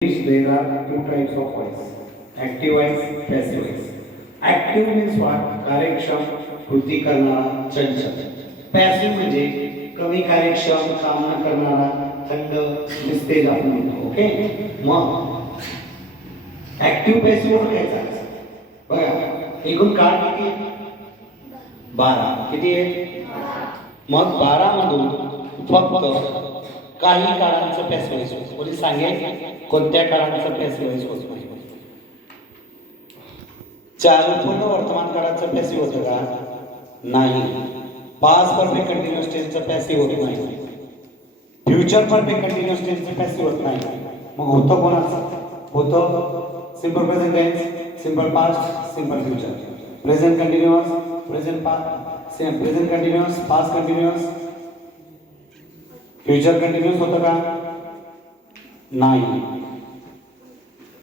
There are two types of voice, active voice, passive voice. Active means what? कार्यक्षम, कृती करणारा, चंचल. Passive म्हणजे कमी कार्यक्षम, काम न करणारा, थंड, निस्तेज आपण म्हणतो. ओके? मग ऍक्टिव्ह पॅसिव्ह ओळखायचा. बघा, एकूण काळ किती आहे? 12. किती आहे? मग 12 मधून फक्त काही काळांचं पॅसिव्ह व्हॉइस होतं. कोणी सांगेल कोणत्या काळांचं पॅसिव्ह व्हॉइस होत नाही? चालू पूर्ण वर्तमान काळाचं पॅसिव्ह होतं का? नाही. पास्ट परफेक्ट कंटिन्युअस टेन्सचं पॅसिव्ह होत नाही. फ्युचर परफेक्ट कंटिन्युअस टेन्सचं पॅसिव्ह होत नाही. मग होतं कोणाचं? होतं simple present tense, simple past, simple future. Present continuous, present past, present continuous, past continuous. Future continuous होतं का? नाही.